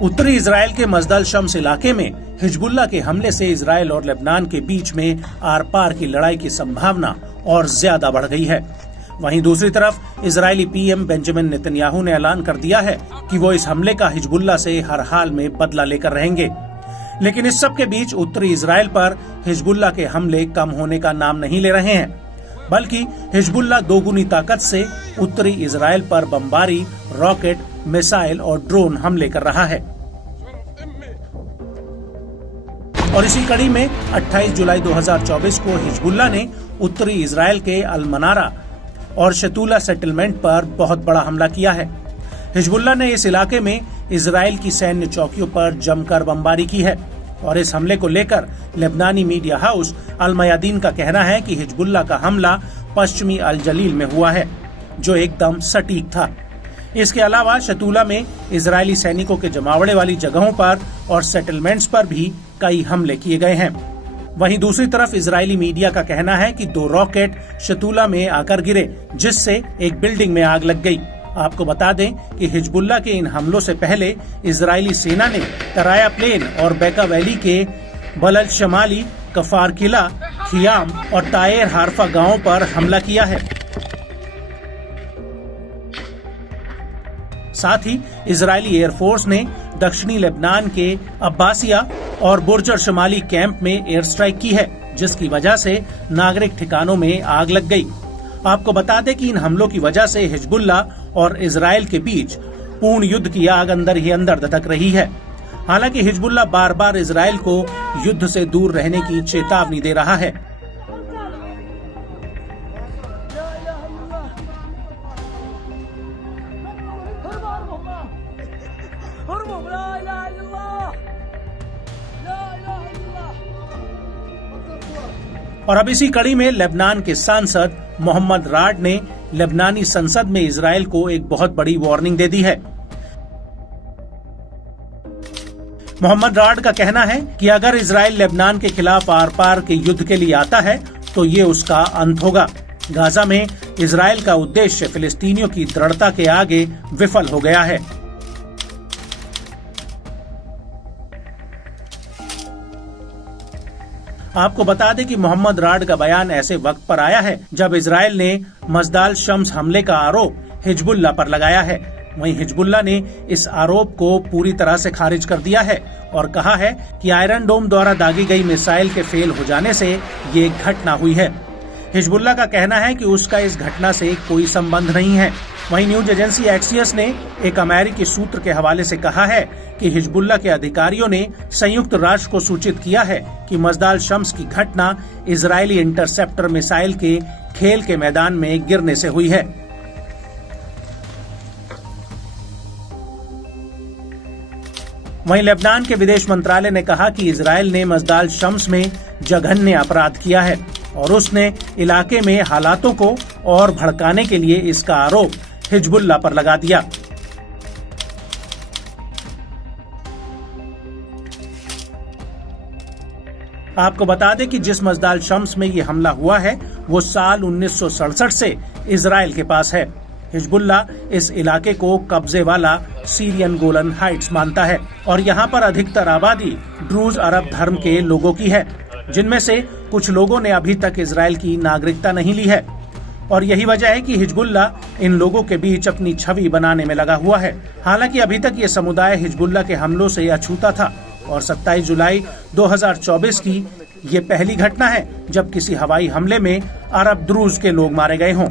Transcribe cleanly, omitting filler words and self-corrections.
उत्तरी इजराइल के मजदल शम्स इलाके में हिजबुल्लाह के हमले से इजराइल और लेबनान के बीच में आर पार की लड़ाई की संभावना और ज्यादा बढ़ गई है। वहीं दूसरी तरफ इजरायली पीएम बेंजामिन नेतन्याहू ने ऐलान कर दिया है कि वो इस हमले का हिजबुल्लाह से हर हाल में बदला लेकर रहेंगे। लेकिन इस सब के बीच उत्तरी इजराइल पर हिजबुल्लाह के हमले कम होने का नाम नहीं ले रहे हैं, बल्कि हिजबुल्लाह दोगुनी ताकत से उत्तरी इजराइल पर बमबारी, रॉकेट, मिसाइल और ड्रोन हमले कर रहा है। और इसी कड़ी में 28 जुलाई 2024 को हिजबुल्लाह ने उत्तरी इजराइल के अल-मनारा और शतूला सेटलमेंट पर बहुत बड़ा हमला किया है। हिजबुल्लाह ने इस इलाके में इजराइल की सैन्य चौकियों पर जमकर बमबारी की है और इस हमले को लेकर लेबनानी मीडिया हाउस अल मयादीन का कहना है कि हिजबुल्लाह का हमला पश्चिमी अल जलील में हुआ है, जो एकदम सटीक था। इसके अलावा शतूला में इजरायली सैनिकों के जमावड़े वाली जगहों पर और सेटलमेंट्स पर भी कई हमले किए गए हैं। वहीं दूसरी तरफ इजरायली मीडिया का कहना है कि 2 रॉकेट शतूला में आकर गिरे, जिससे एक बिल्डिंग में आग लग गई। आपको बता दें कि हिजबुल्लाह के इन हमलों से पहले इजरायली सेना ने तराया प्लेन और बेका वैली के बलल शमाली, कफार किला, खियाम और तायर हारफा गांवों पर हमला किया है। साथ ही इजरायली एयरफोर्स ने दक्षिणी लेबनान के अब्बासिया और बुर्जर शमाली कैंप में एयर स्ट्राइक की है, जिसकी वजह से नागरिक ठिकानों में आग लग गई। आपको बता दें कि इन हमलों की वजह से हिजबुल्लाह और इजराइल के बीच पूर्ण युद्ध की आग अंदर ही अंदर दटक रही है। हालांकि हिजबुल्लाह बार बार इजराइल को युद्ध से दूर रहने की चेतावनी दे रहा है। और अब इसी कड़ी में लेबनान के सांसद मोहम्मद राड ने लेबनानी संसद में इजराइल को एक बहुत बड़ी वार्निंग दे दी है। मोहम्मद राड का कहना है कि अगर इजराइल लेबनान के खिलाफ आर पार के युद्ध के लिए आता है तो ये उसका अंत होगा। गाजा में इजराइल का उद्देश्य फिलिस्तीनियों की दृढ़ता के आगे विफल हो गया है। आपको बता दें कि मोहम्मद राड का बयान ऐसे वक्त पर आया है जब इजराइल ने मजदाल शम्स हमले का आरोप हिजबुल्लाह पर लगाया है। वहीं हिजबुल्लाह ने इस आरोप को पूरी तरह से खारिज कर दिया है और कहा है कि आयरन डोम द्वारा दागी गई मिसाइल के फेल हो जाने से ये घटना हुई है। हिजबुल्लाह का कहना है कि उसका इस घटना से कोई संबंध नहीं है। वहीं न्यूज एजेंसी एक्सियस ने एक अमेरिकी सूत्र के हवाले से कहा है कि हिजबुल्लाह के अधिकारियों ने संयुक्त राष्ट्र को सूचित किया है कि मजदाल शम्स की घटना इजरायली इंटरसेप्टर मिसाइल के खेल के मैदान में गिरने से हुई है। वहीं लेबनान के विदेश मंत्रालय ने कहा कि इजराइल ने मजदाल शम्स में जघन्य अपराध किया है और उसने इलाके में हालातों को और भड़काने के लिए इसका आरोप हिजबुल्लाह पर लगा दिया। आपको बता दें कि जिस मजदाल शम्स में ये हमला हुआ है वो साल 1967 से इजराइल के पास है। हिजबुल्लाह इस इलाके को कब्जे वाला सीरियन गोलन हाइट्स मानता है और यहाँ पर अधिकतर आबादी ड्रूज अरब धर्म के लोगों की है, जिनमें से कुछ लोगों ने अभी तक इजराइल की नागरिकता नहीं ली है। और यही वजह है कि हिजबुल्लाह इन लोगों के बीच अपनी छवि बनाने में लगा हुआ है। हालांकि अभी तक ये समुदाय हिजबुल्लाह के हमलों से अछूता था और 27 जुलाई 2024 की ये पहली घटना है जब किसी हवाई हमले में अरब द्रूज के लोग मारे गए हों।